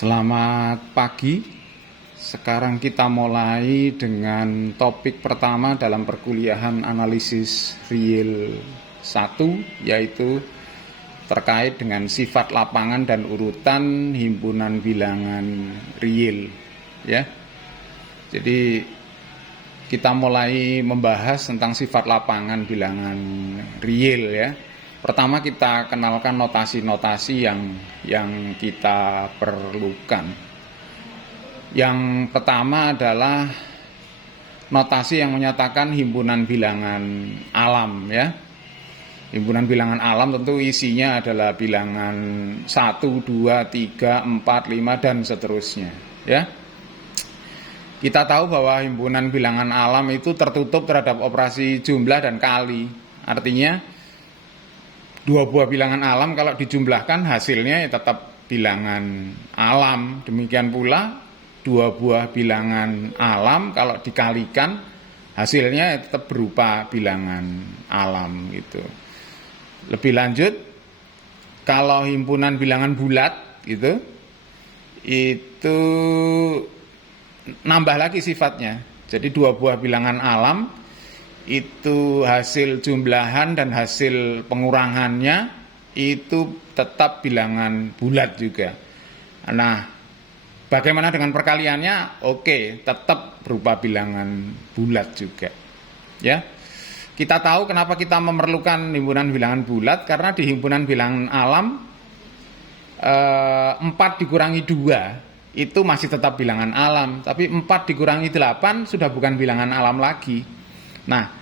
Selamat pagi. Sekarang kita mulai dengan topik pertama dalam perkuliahan analisis real 1, yaitu terkait dengan sifat lapangan dan urutan himpunan bilangan real, ya. Jadi kita mulai membahas tentang sifat lapangan bilangan real, ya. Pertama kita kenalkan notasi-notasi yang kita perlukan. Yang pertama adalah notasi yang menyatakan himpunan bilangan alam, ya. Himpunan bilangan alam tentu isinya adalah bilangan 1, 2, 3, 4, 5 dan seterusnya, ya. Kita tahu bahwa himpunan bilangan alam itu tertutup terhadap operasi jumlah dan kali. Artinya dua buah bilangan alam kalau dijumlahkan hasilnya ya tetap bilangan alam. Demikian pula dua buah bilangan alam kalau dikalikan hasilnya ya tetap berupa bilangan alam gitu. Lebih lanjut, kalau himpunan bilangan bulat gitu, itu nambah lagi sifatnya. Jadi dua buah bilangan alam itu hasil jumlahan dan hasil pengurangannya itu tetap bilangan bulat juga. Nah, bagaimana dengan perkaliannya? Oke, tetap berupa bilangan bulat juga. Ya. Kita tahu kenapa kita memerlukan himpunan bilangan bulat, karena di himpunan bilangan alam 4 dikurangi 2 itu masih tetap bilangan alam, tapi 4 dikurangi 8 sudah bukan bilangan alam lagi. Nah,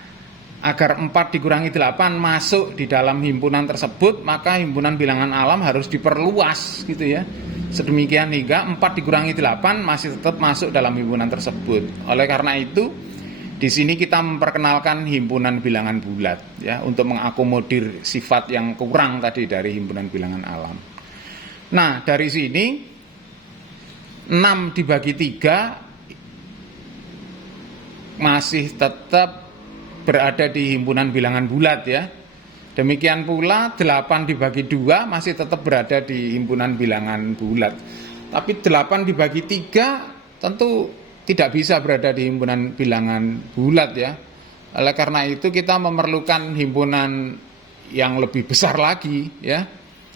agar 4 dikurangi 8 masuk di dalam himpunan tersebut, maka himpunan bilangan alam harus diperluas gitu ya. Sedemikian hingga 4 dikurangi 8 masih tetap masuk dalam himpunan tersebut. Oleh karena itu, di sini kita memperkenalkan himpunan bilangan bulat ya, untuk mengakomodir sifat yang kurang tadi dari himpunan bilangan alam. Nah, dari sini 6 dibagi 3 masih tetap berada di himpunan bilangan bulat ya. Demikian pula 8 dibagi 2 masih tetap berada di himpunan bilangan bulat. Tapi 8 dibagi 3 tentu tidak bisa berada di himpunan bilangan bulat ya. Oleh karena itu kita memerlukan himpunan yang lebih besar lagi ya,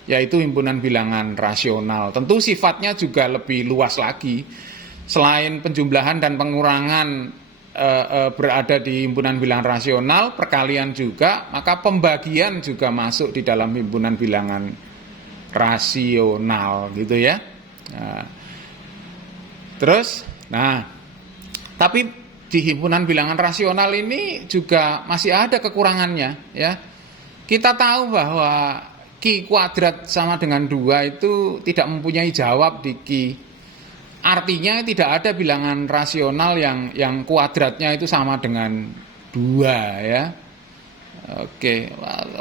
yaitu himpunan bilangan rasional. Tentu sifatnya juga lebih luas lagi. Selain penjumlahan dan pengurangan berada di himpunan bilangan rasional, perkalian juga, maka pembagian juga masuk di dalam himpunan bilangan rasional gitu ya. Tapi di himpunan bilangan rasional ini juga masih ada kekurangannya ya. Kita tahu bahwa Q kuadrat sama dengan 2 itu tidak mempunyai jawab di Q. Artinya tidak ada bilangan rasional yang kuadratnya itu sama dengan 2 ya. Oke,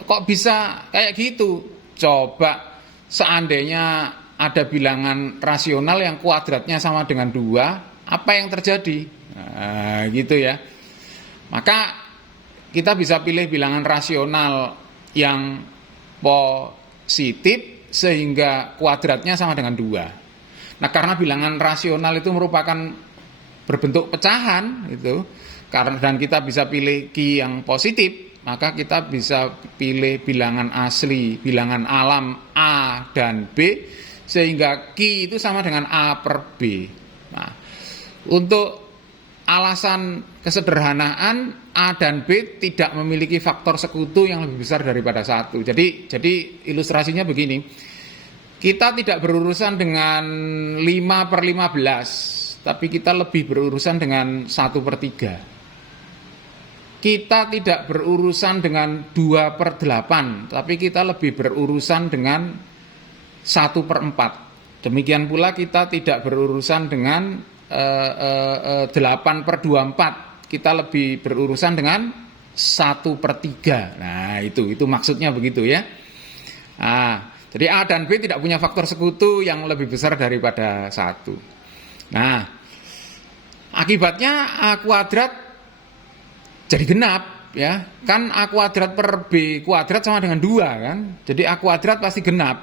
kok bisa kayak gitu? Coba seandainya ada bilangan rasional yang kuadratnya sama dengan 2, apa yang terjadi? Nah, gitu ya. Maka kita bisa pilih bilangan rasional yang positif sehingga kuadratnya sama dengan 2. Nah, karena bilangan rasional itu merupakan berbentuk pecahan itu, dan kita bisa pilih Q yang positif, maka kita bisa pilih bilangan asli, bilangan alam A dan B, sehingga Q itu sama dengan A per B. Nah, untuk alasan kesederhanaan, A dan B tidak memiliki faktor sekutu yang lebih besar daripada 1. Jadi ilustrasinya begini. Kita tidak berurusan dengan 5 per 15, tapi kita lebih berurusan dengan 1 per 3. Kita tidak berurusan dengan 2 per 8, tapi kita lebih berurusan dengan 1 per 4. Demikian pula kita tidak berurusan dengan 8 per 24, kita lebih berurusan dengan 1 per 3. Nah, itu maksudnya begitu ya. Nah, jadi A dan B tidak punya faktor sekutu yang lebih besar daripada 1. Nah, akibatnya A kuadrat jadi genap ya. Kan A kuadrat per B kuadrat sama dengan 2 kan. Jadi A kuadrat pasti genap.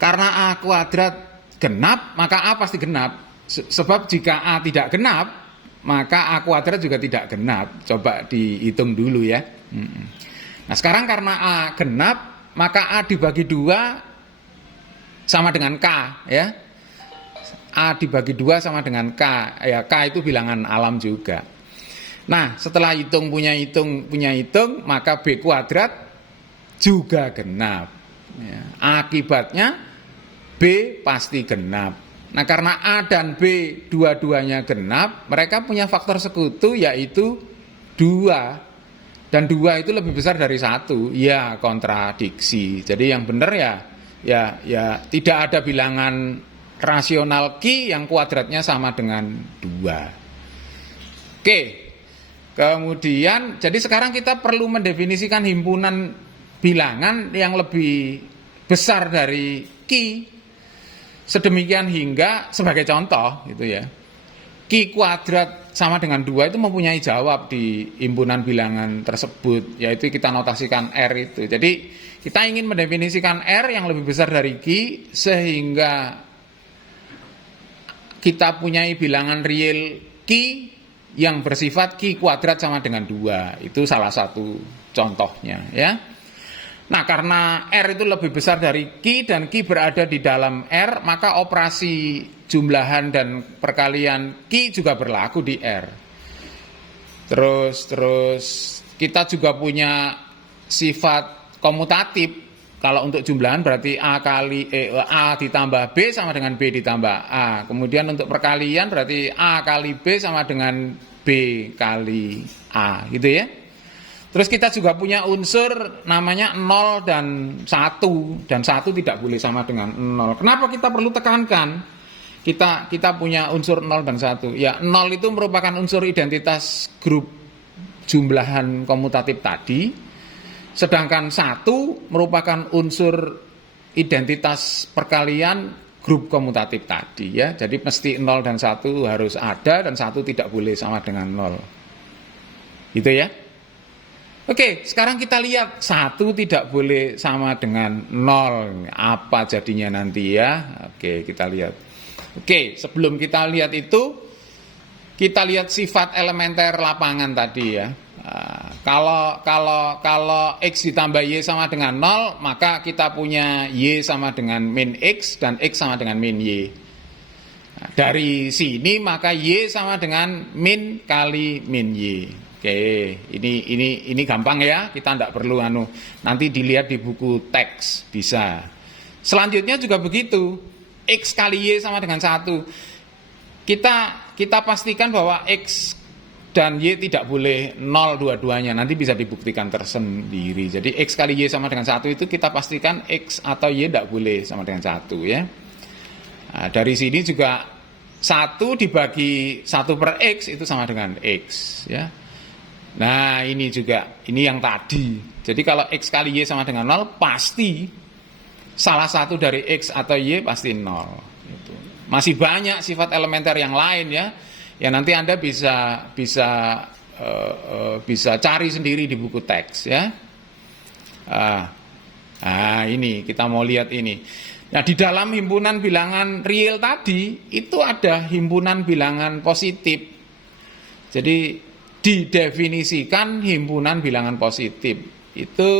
Karena A kuadrat genap, maka A pasti genap. Sebab jika A tidak genap, maka A kuadrat juga tidak genap. Coba dihitung dulu ya. Nah sekarang karena A genap, maka A dibagi 2 sama dengan K ya. A dibagi 2 sama dengan K. Ya K itu bilangan alam juga. Nah setelah punya hitung, maka B kuadrat juga genap ya. Akibatnya B pasti genap. Nah karena A dan B dua-duanya genap, mereka punya faktor sekutu yaitu 2. Dan 2 itu lebih besar dari 1. Ya kontradiksi. Jadi yang benar ya tidak ada bilangan rasional Q yang kuadratnya sama dengan 2. Oke. Kemudian jadi sekarang kita perlu mendefinisikan himpunan bilangan yang lebih besar dari Q. Sedemikian hingga sebagai contoh gitu ya. Q kuadrat sama dengan 2 itu mempunyai jawab di himpunan bilangan tersebut, yaitu kita notasikan R itu. Jadi kita ingin mendefinisikan R yang lebih besar dari Q sehingga kita punyai bilangan real Q yang bersifat Q kuadrat sama dengan 2. Itu salah satu contohnya ya. Nah karena R itu lebih besar dari Q dan Q berada di dalam R, maka operasi jumlahan dan perkalian Q juga berlaku di R. Terus kita juga punya sifat komutatif. Kalau untuk jumlahan berarti A ditambah B sama dengan B ditambah A. Kemudian untuk perkalian berarti A kali B sama dengan B kali A gitu ya. Terus kita juga punya unsur namanya 0 dan 1. Dan 1 tidak boleh sama dengan 0. Kenapa kita perlu tekankan? Kita punya unsur 0 dan 1. Ya 0 itu merupakan unsur identitas grup jumlahan komutatif tadi. Sedangkan 1 merupakan unsur identitas perkalian grup komutatif tadi ya. Jadi mesti 0 dan 1 harus ada dan 1 tidak boleh sama dengan 0. Gitu ya. Oke, sekarang kita lihat 1 tidak boleh sama dengan 0. Apa jadinya nanti ya? Oke, kita lihat. Oke, sebelum kita lihat itu, kita lihat sifat elementer lapangan tadi ya. Kalau X ditambah Y sama dengan 0, maka kita punya Y sama dengan min X dan X sama dengan min Y. Nah, dari sini maka Y sama dengan min kali min Y. Oke, ini gampang ya, kita tidak perlu nanti dilihat di buku teks bisa. Selanjutnya juga begitu, X kali Y sama dengan 1. Kita pastikan bahwa X dan Y tidak boleh 0 dua-duanya, nanti bisa dibuktikan tersendiri. Jadi X kali Y sama dengan 1 itu kita pastikan X atau Y tidak boleh sama dengan 1 ya. Nah, dari sini juga 1 dibagi 1 per X itu sama dengan X ya. Nah ini juga, ini yang tadi. Jadi kalau X kali Y sama dengan 0, pasti salah satu dari X atau Y pasti 0 gitu. Masih banyak sifat elementer yang lain ya. Ya nanti Anda bisa cari sendiri di buku teks ya. Ini kita mau lihat ini. Nah di dalam himpunan bilangan real tadi itu ada himpunan bilangan positif. Jadi didefinisikan himpunan bilangan positif itu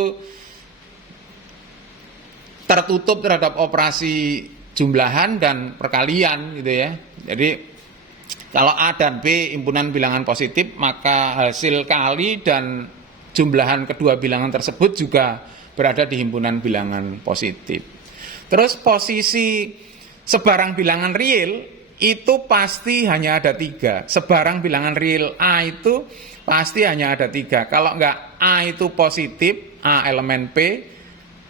tertutup terhadap operasi jumlahan dan perkalian gitu ya. Jadi kalau A dan B himpunan bilangan positif, maka hasil kali dan jumlahan kedua bilangan tersebut juga berada di himpunan bilangan positif. Terus posisi sebarang bilangan real itu pasti hanya ada 3. Sebarang bilangan real A itu pasti hanya ada 3. Kalau enggak A itu positif, A elemen P,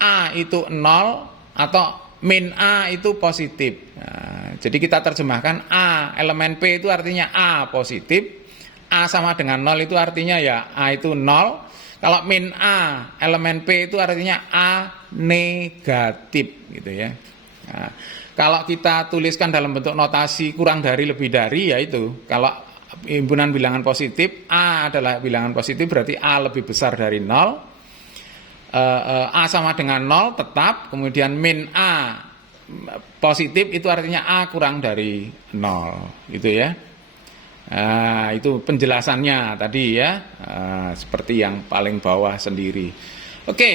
A itu 0, atau min A itu positif. Nah, jadi kita terjemahkan A elemen P itu artinya A positif, A sama dengan 0 itu artinya ya A itu 0. Kalau min A elemen P itu artinya A negatif gitu ya. Nah, kalau kita tuliskan dalam bentuk notasi kurang dari lebih dari, yaitu kalau himpunan bilangan positif A adalah bilangan positif berarti A lebih besar dari 0. A sama dengan 0 tetap, kemudian min A positif itu artinya A kurang dari 0, gitu ya. Itu penjelasannya tadi ya, seperti yang paling bawah sendiri. Oke,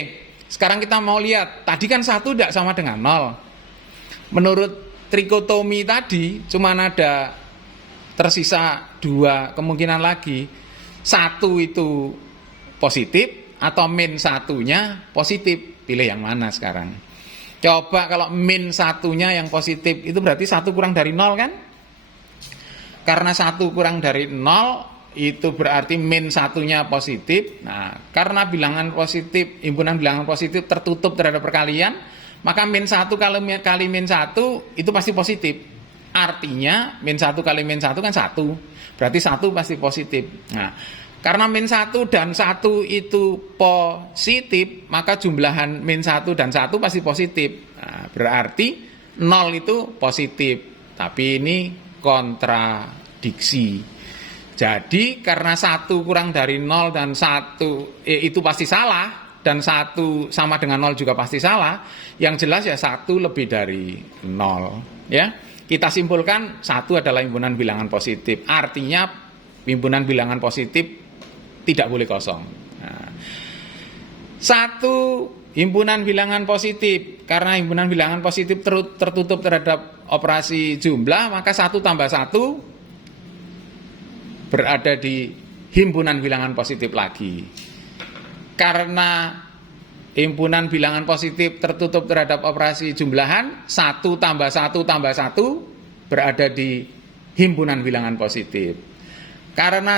sekarang kita mau lihat, tadi kan 1 tidak sama dengan 0. Menurut trikotomi tadi, cuma ada tersisa 2 kemungkinan lagi. 1 itu positif atau min 1-nya positif. Pilih yang mana sekarang? Coba kalau min 1-nya yang positif, itu berarti 1 kurang dari 0 kan? Karena 1 kurang dari 0 itu berarti min 1-nya positif. Nah, karena bilangan positif, himpunan bilangan positif tertutup terhadap perkalian, maka min 1 kali min 1 itu pasti positif. Artinya min 1 kali min 1 kan 1. Berarti 1 pasti positif. Nah, karena min 1 dan 1 itu positif, maka jumlahan min 1 dan 1 pasti positif. Nah, berarti 0 itu positif. Tapi ini kontradiksi. Jadi karena 1 kurang dari 0 dan 1 itu pasti salah, dan 1 sama dengan 0 juga pasti salah, yang jelas ya 1 lebih dari 0 ya. Kita simpulkan 1 adalah himpunan bilangan positif. Artinya himpunan bilangan positif tidak boleh kosong. Nah, 1 himpunan bilangan positif, karena himpunan bilangan positif tertutup terhadap operasi jumlah, maka 1 tambah 1 berada di himpunan bilangan positif lagi. Karena himpunan bilangan positif tertutup terhadap operasi jumlahan, 1 tambah 1 tambah 1 berada di himpunan bilangan positif. Karena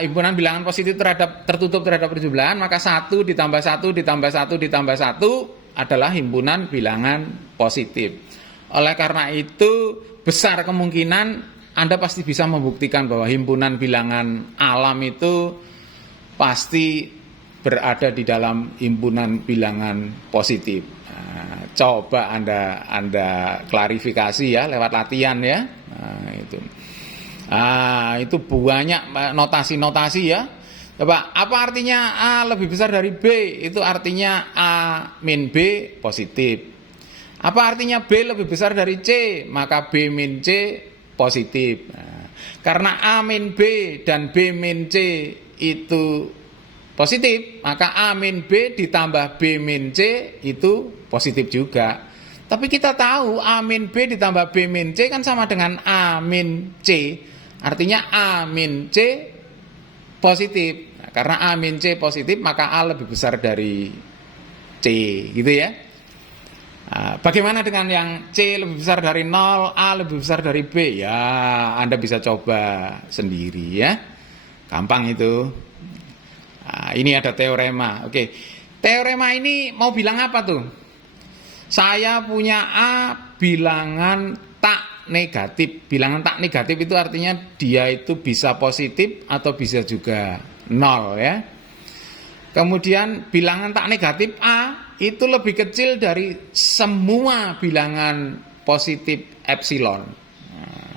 himpunan bilangan positif tertutup terhadap perjumlahan, maka 1 ditambah 1 ditambah 1 ditambah 1 adalah himpunan bilangan positif. Oleh karena itu, besar kemungkinan Anda pasti bisa membuktikan bahwa himpunan bilangan alam itu pasti berada di dalam himpunan bilangan positif. Nah, coba Anda klarifikasi ya lewat latihan ya. Itu banyak notasi-notasi ya. Coba, apa artinya A lebih besar dari B? Itu artinya A min B positif. Apa artinya B lebih besar dari C? Maka B min C positif. Nah, karena A min B dan B min C itu positif, maka A min B ditambah B min C itu positif juga. Tapi kita tahu A min B ditambah B min C kan sama dengan A min C. Artinya A min C positif. Nah, karena A min C positif, maka A lebih besar dari C, gitu ya. Nah, bagaimana dengan yang C lebih besar dari 0, A lebih besar dari B? Ya, Anda bisa coba sendiri ya. Gampang itu. Nah, ini ada teorema. Oke. Teorema ini mau bilang apa tuh? Saya punya A bilangan tak negatif. Bilangan tak negatif itu artinya dia itu bisa positif atau bisa juga 0 ya. Kemudian bilangan tak negatif A itu lebih kecil dari semua bilangan positif epsilon. Nah,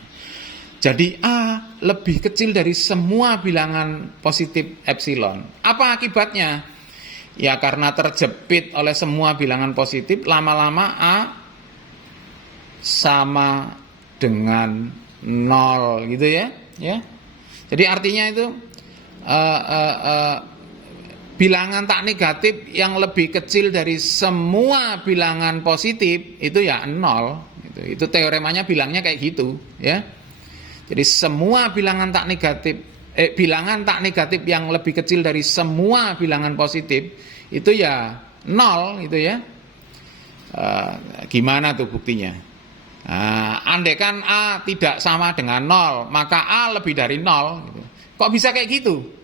jadi A lebih kecil dari semua bilangan positif epsilon. Apa akibatnya? Ya karena terjepit oleh semua bilangan positif, lama-lama A sama dengan 0 gitu ya. Jadi artinya itu bilangan tak negatif yang lebih kecil dari semua bilangan positif itu ya 0 gitu. Itu teoremanya bilangnya kayak gitu ya. Jadi semua bilangan tak negatif yang lebih kecil dari semua bilangan positif itu ya 0 gitu ya. Gimana tuh buktinya? Andaikan A tidak sama dengan 0, maka A lebih dari 0 gitu. Kok bisa kayak gitu?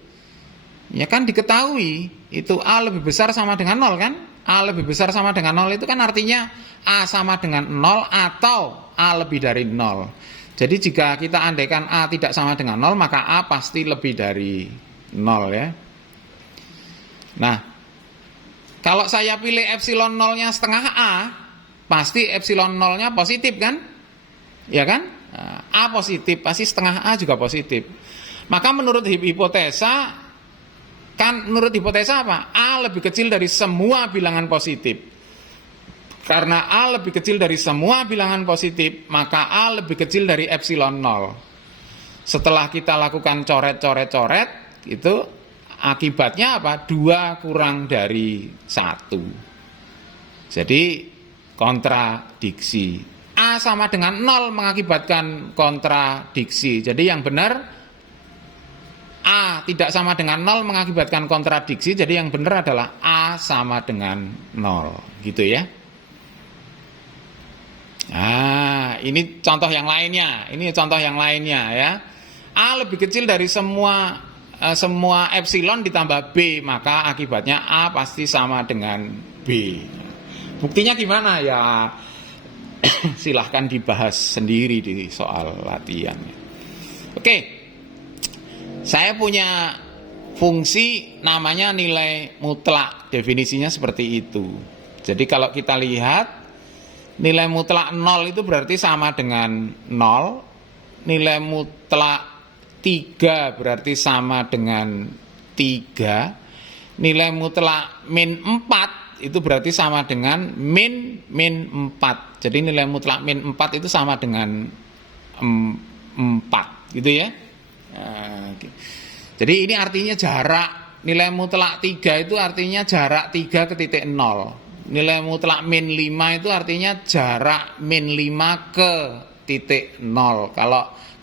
Ya kan diketahui itu A lebih besar sama dengan 0 kan? A lebih besar sama dengan 0 itu kan artinya A sama dengan 0 atau A lebih dari 0. Jadi jika kita andaikan A tidak sama dengan 0, maka A pasti lebih dari 0 ya. Nah, kalau saya pilih epsilon 0-nya setengah A, pasti epsilon 0-nya positif kan? Ya kan? A positif, pasti setengah A juga positif. Maka menurut hipotesa apa? A lebih kecil dari semua bilangan positif. Karena A lebih kecil dari semua bilangan positif, maka A lebih kecil dari epsilon 0. Setelah kita lakukan coret-coret-coret, itu akibatnya apa? 2 kurang dari 1. Jadi kontradiksi. A sama dengan 0 mengakibatkan kontradiksi. Jadi yang benar A tidak sama dengan 0 mengakibatkan kontradiksi. Jadi yang benar adalah A sama dengan 0. Gitu ya. Nah, ini contoh yang lainnya. Ini contoh yang lainnya ya. A lebih kecil dari semua epsilon ditambah B, maka akibatnya A pasti sama dengan B. Buktinya gimana ya? Silahkan dibahas sendiri di soal latihan. Oke, saya punya fungsi namanya nilai mutlak. Definisinya seperti itu. Jadi kalau kita lihat nilai mutlak 0 itu berarti sama dengan 0. Nilai mutlak 3 berarti sama dengan 3. Nilai mutlak min 4 itu berarti sama dengan min 4. Jadi nilai mutlak min 4 itu sama dengan 4. Gitu ya. Jadi ini artinya jarak. Nilai mutlak 3 itu artinya jarak 3 ke titik 0. Nilai mutlak min 5 itu artinya jarak min 5 ke titik 0.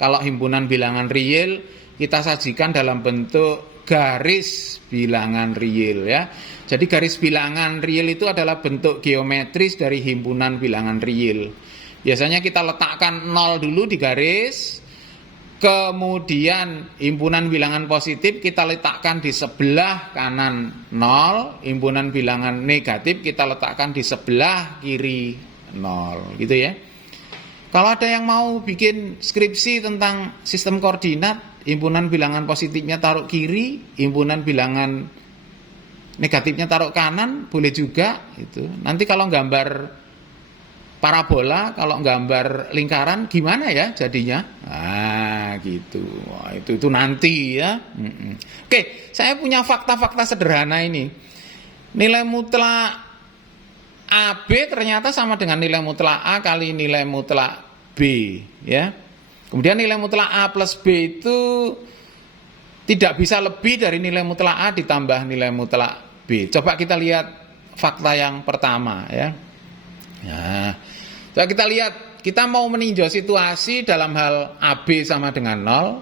Kalau himpunan bilangan real kita sajikan dalam bentuk garis bilangan real ya. Jadi garis bilangan real itu adalah bentuk geometris dari himpunan bilangan real. Biasanya kita letakkan 0 dulu di garis. Kemudian himpunan bilangan positif kita letakkan di sebelah kanan 0, himpunan bilangan negatif kita letakkan di sebelah kiri 0, gitu ya. Kalau ada yang mau bikin skripsi tentang sistem koordinat, himpunan bilangan positifnya taruh kiri, himpunan bilangan negatifnya taruh kanan, boleh juga itu. Nanti kalau gambar parabola, kalau gambar lingkaran gimana ya jadinya? Ah, gitu. Wah, itu nanti ya. Oke, saya punya fakta-fakta sederhana ini. Nilai mutlak AB ternyata sama dengan nilai mutlak A kali nilai mutlak B, ya. Kemudian nilai mutlak A plus B itu tidak bisa lebih dari nilai mutlak A ditambah nilai mutlak B. Coba kita lihat fakta yang pertama, ya. Nah, coba kita lihat, kita mau meninjau situasi dalam hal AB sama dengan 0,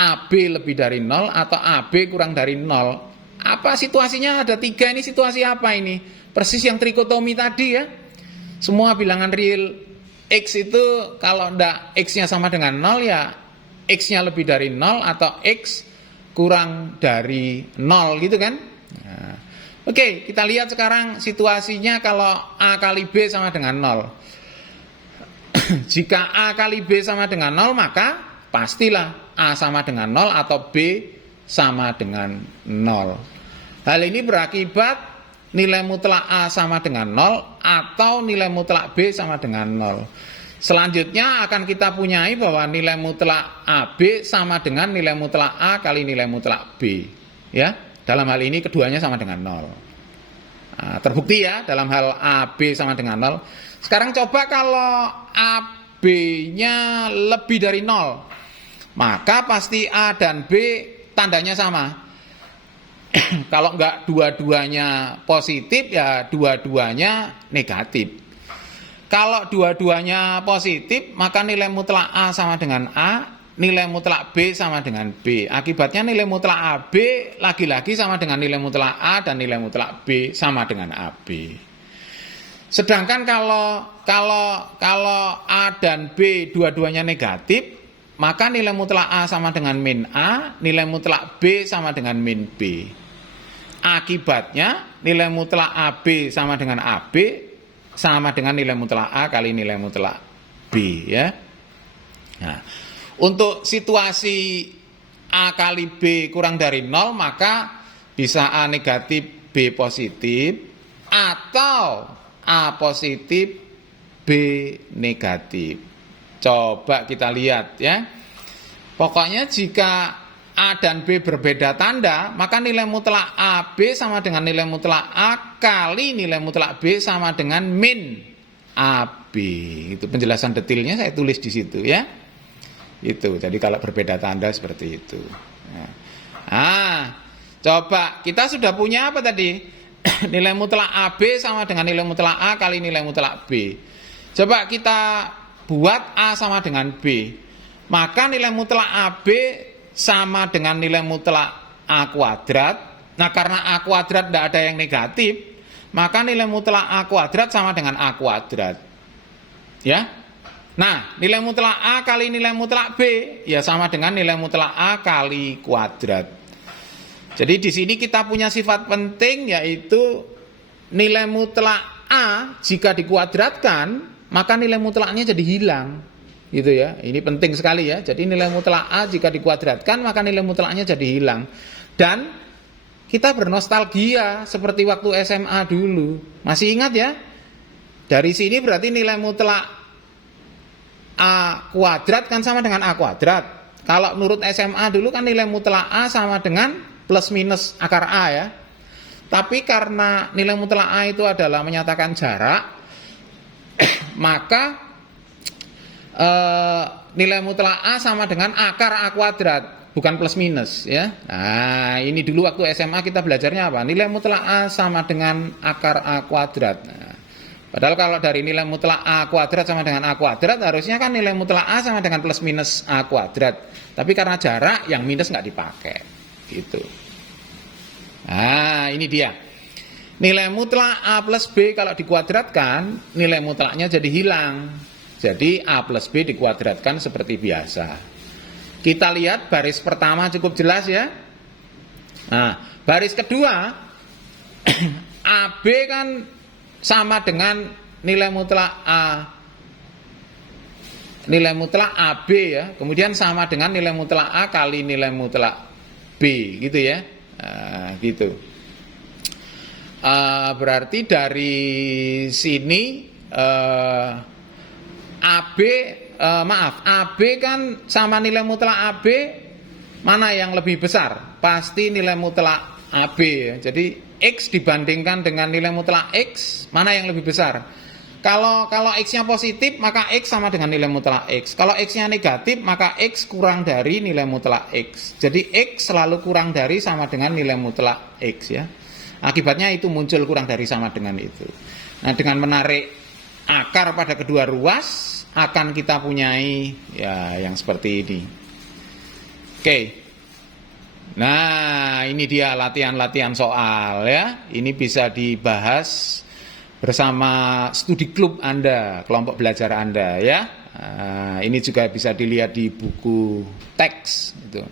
AB lebih dari 0, atau AB kurang dari 0. Apa situasinya? Ada 3, ini situasi apa ini? Persis yang trikotomi tadi ya. Semua bilangan real X itu kalau enggak X-nya sama dengan 0 ya X-nya lebih dari 0 atau X kurang dari 0 gitu kan. Nah, oke, kita lihat sekarang situasinya kalau A kali B sama dengan 0. Jika A kali B sama dengan 0, maka pastilah A sama dengan 0 atau B sama dengan 0. Hal ini berakibat nilai mutlak A sama dengan 0 atau nilai mutlak B sama dengan 0. Selanjutnya akan kita punyai bahwa nilai mutlak AB sama dengan nilai mutlak A kali nilai mutlak B. Ya, dalam hal ini keduanya sama dengan 0. Nah, terbukti ya dalam hal AB sama dengan 0. Sekarang coba kalau AB-nya lebih dari 0, maka pasti A dan B tandanya sama. Kalau enggak dua-duanya positif, ya dua-duanya negatif. Kalau dua-duanya positif, maka nilai mutlak A sama dengan A, nilai mutlak B sama dengan B. Akibatnya nilai mutlak AB lagi-lagi sama dengan nilai mutlak A dan nilai mutlak B sama dengan AB. Sedangkan kalau A dan B dua-duanya negatif, maka nilai mutlak A sama dengan min A, nilai mutlak B sama dengan min B. Akibatnya nilai mutlak AB sama dengan AB sama dengan nilai mutlak A kali nilai mutlak B ya. Nah, untuk situasi A kali B kurang dari 0, maka bisa A negatif B positif atau A positif B negatif. Coba kita lihat ya. Pokoknya jika A dan B berbeda tanda, maka nilai mutlak AB sama dengan nilai mutlak A kali nilai mutlak B sama dengan min AB. Itu penjelasan detailnya saya tulis di situ ya. Itu. Jadi kalau berbeda tanda seperti itu. Coba kita sudah punya apa tadi? Nilai mutlak AB sama dengan nilai mutlak A kali nilai mutlak B. Coba kita buat A sama dengan B. Maka nilai mutlak AB sama dengan nilai mutlak A kuadrat. Nah, karena A kuadrat tidak ada yang negatif, maka nilai mutlak A kuadrat sama dengan A kuadrat. Ya. Nah, nilai mutlak A kali nilai mutlak B ya sama dengan nilai mutlak A kali kuadrat. Jadi di sini kita punya sifat penting, yaitu nilai mutlak A jika dikuadratkan, maka nilai mutlaknya jadi hilang. Gitu ya. Ini penting sekali ya. Jadi nilai mutlak A jika dikuadratkan, maka nilai mutlaknya jadi hilang. Dan kita bernostalgia seperti waktu SMA dulu. Masih ingat ya? Dari sini berarti nilai mutlak A kuadrat kan sama dengan A kuadrat. Kalau menurut SMA dulu kan nilai mutlak A sama dengan plus minus akar A ya. Tapi karena nilai mutlak A itu adalah menyatakan jarak, maka nilai mutlak A sama dengan akar A kuadrat. Bukan plus minus ya. Nah, ini dulu waktu SMA kita belajarnya apa? Nilai mutlak A sama dengan akar A kuadrat. Nah, padahal kalau dari nilai mutlak A kuadrat sama dengan A kuadrat, harusnya kan nilai mutlak A sama dengan plus minus A kuadrat. Tapi karena jarak, yang minus nggak dipakai. Gitu. Nah, ini dia. Nilai mutlak A plus B kalau dikuadratkan, nilai mutlaknya jadi hilang. Jadi A plus B dikuadratkan seperti biasa. Kita lihat baris pertama cukup jelas ya. Nah, baris kedua AB kan sama dengan nilai mutlak A, nilai mutlak AB ya. Kemudian sama dengan nilai mutlak A kali nilai mutlak B gitu ya. Nah, gitu. Berarti dari sini AB AB kan sama nilai mutlak AB, mana yang lebih besar? Pasti nilai mutlak AB ya. Jadi X dibandingkan dengan nilai mutlak X, mana yang lebih besar? Kalau X-nya positif, maka X sama dengan nilai mutlak X. Kalau X-nya negatif, maka X kurang dari nilai mutlak X. Jadi X selalu kurang dari sama dengan nilai mutlak X ya. Akibatnya itu muncul kurang dari sama dengan itu. Nah, dengan menarik akar pada kedua ruas, akan kita punyai ya yang seperti ini. Oke. Nah, ini dia latihan-latihan soal ya. Ini bisa dibahas bersama studi klub Anda, kelompok belajar Anda ya. Nah, ini juga bisa dilihat di buku teks itu.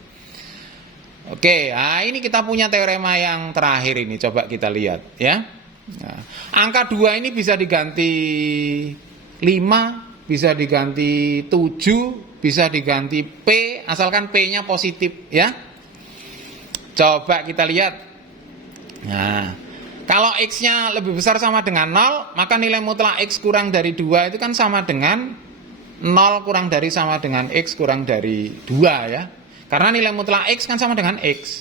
Oke, nah ini kita punya teorema yang terakhir ini, coba kita lihat ya. Nah, angka 2 ini bisa diganti 5, bisa diganti 7, bisa diganti P, asalkan P-nya positif ya. Coba kita lihat. Nah, kalau X-nya lebih besar sama dengan 0, maka nilai mutlak X kurang dari 2 itu kan sama dengan 0 kurang dari sama dengan X kurang dari 2 ya. Karena nilai mutlak X kan sama dengan X.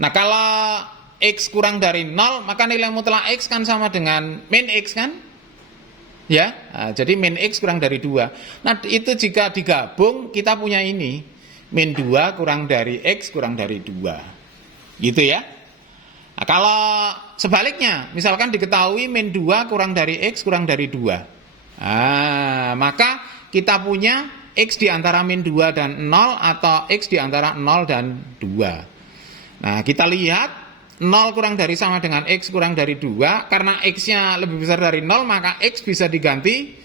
Nah, kalau X kurang dari 0, maka nilai mutlak X kan sama dengan min X kan? Ya, nah, jadi min X kurang dari 2. Nah, itu jika digabung kita punya ini. Min 2 kurang dari X kurang dari 2. Gitu ya. Nah, kalau sebaliknya, misalkan diketahui min 2 kurang dari X kurang dari 2. Nah, maka kita punya X di antara min 2 dan 0 atau X di antara 0 dan 2. Nah, kita lihat 0 kurang dari sama dengan X kurang dari 2. Karena X-nya lebih besar dari 0, maka X bisa diganti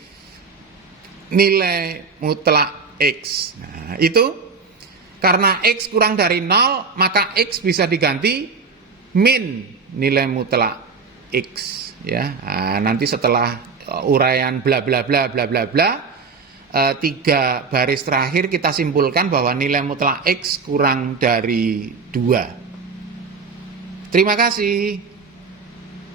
nilai mutlak X. Nah, itu karena X kurang dari 0, maka X bisa diganti min nilai mutlak X ya. Nah, nanti setelah uraian bla bla bla bla bla bla, 3 baris terakhir kita simpulkan bahwa nilai mutlak X kurang dari 2. Terima kasih.